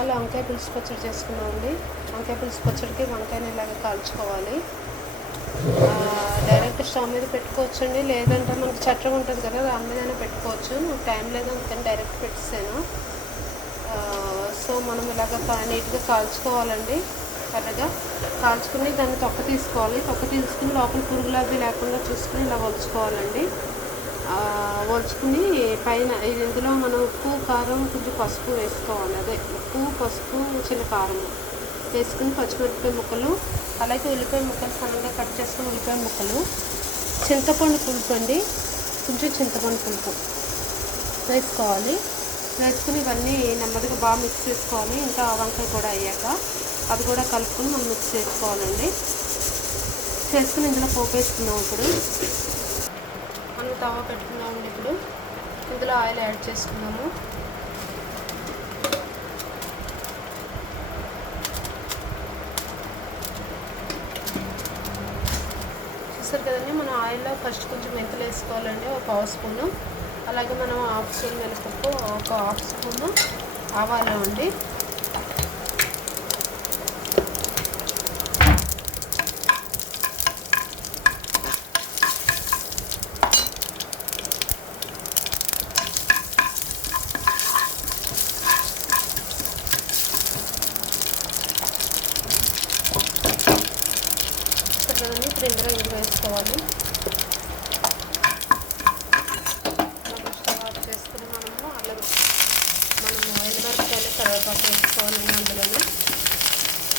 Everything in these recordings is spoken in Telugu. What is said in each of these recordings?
ఇవాళ వంకాయ పులుసు పచ్చడి చేసుకున్నామండి. వంకాయ పులుసు పచ్చడికి వంకాయని ఇలాగ కాల్చుకోవాలి. డైరెక్ట్ స్టవ్ మీద పెట్టుకోవచ్చండి, లేదంటే మనకి చట్రం ఉంటుంది కదా దాని మీదనే పెట్టుకోవచ్చు. నాకు టైం లేదు అందుకని డైరెక్ట్ పెట్టేసాను. సో మనం ఇలాగ నీట్గా కాల్చుకోవాలండి. కరెక్ట్గా కాల్చుకుని దాన్ని తొక్క తీసుకోవాలి. తొక్క తీసుకుని లోపల పురుగులు అవి లేకుండా చూసుకుని ఇలా ఒలుచుకోవాలండి. ఒలుచుకుని పైన ఇందులో మనం ఉప్పు కారం కొంచెం పసుపు వేసుకోవాలి. అదే ఉప్పు పసుపు చిన్న కారం వేసుకుని పచ్చిమిరపకాయ ముక్కలు, అలాగే ఉల్లిపాయ ముక్కలు సన్నగా కట్ చేసుకుని ఉల్లిపాయ ముక్కలు, చింతపండు పులుపు అండి, కొంచెం చింతపండు పులుపు వేసుకోవాలి. వేసుకుని ఇవన్నీ నెమ్మదిగా బాగా మిక్స్ చేసుకోవాలి. ఇంకా వంకాయ కూడా అయ్యాక అది కూడా కలుపుకొని మనం మిక్స్ చేసుకోవాలండి. చేసుకుని ఇందులో పోపు వేసుకున్నాం. ఇప్పుడు మనం తవా పెట్టుకున్నామండి. ఇప్పుడు ఇందులో ఆయిల్ యాడ్ చేసుకున్నాము. చూసారు కదండి, మనం ఆయిల్లో ఫస్ట్ కొంచెం మెంతులు వేసుకోవాలండి, ఒక 1/2 స్పూను. అలాగే మనం 1/2 స్పూన్ మినపప్పు, ఒక 1/2 స్పూను ఆవాలు అండి. ఇప్పుడు ఇందులో ఇది వేసుకోవాలి. స్టవ్ ఆఫ్ చేసుకుని మనము ఎండుమిరపకాయలు కరివేపాకు వేసుకోవాలండి అందులోనే.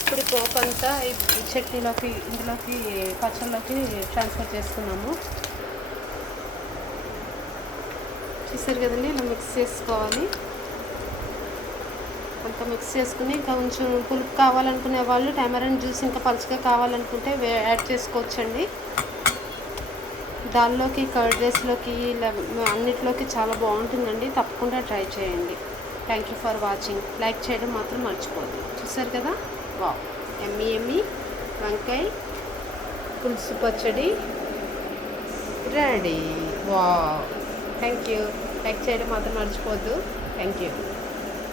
ఇప్పుడు పోపు అంతా ఈ చట్నీలోకి ఇందులోకి పచ్చళ్ళలోకి ట్రాన్స్ఫర్ చేసుకున్నాము. చూసారు కదండి, ఇలా మిక్స్ చేసుకోవాలి. అంతా మిక్స్ చేసుకుని ఇంకా కొంచెం పులుపు కావాలనుకునే వాళ్ళు టమాటో జ్యూస్ ఇంకా పలుచగా కావాలనుకుంటే యాడ్ చేసుకోవచ్చండి. దానిలోకి కర్డ్ రైస్లోకి అన్నిటిలోకి చాలా బాగుంటుందండి. తప్పకుండా ట్రై చేయండి. Thank you for watching. Like చేయడం మాత్రం మర్చిపోద్దు. చూసారు కదా, వావ్, ఎమ్మి వంకాయ పులుసు పచ్చడి ready. Wow, thank you. Like చేయడం మాత్రం మర్చిపోద్దు. Thank you.